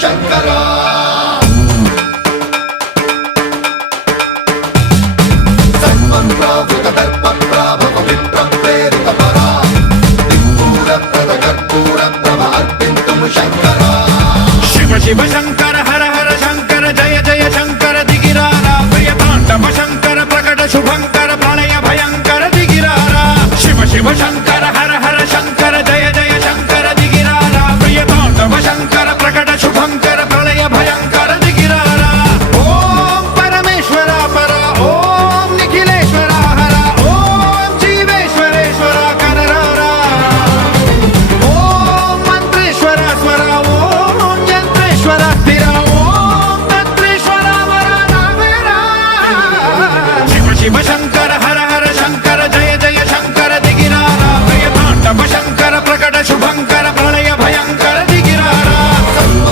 శంకరా సర్వం ప్రావృత దర్ప ప్రాభవ విప్ర ప్రేరిత పరా దిక్పూర ప్రద కర్పూర ప్రభ అర్పింతుము శంకరా శివ శివ శంకర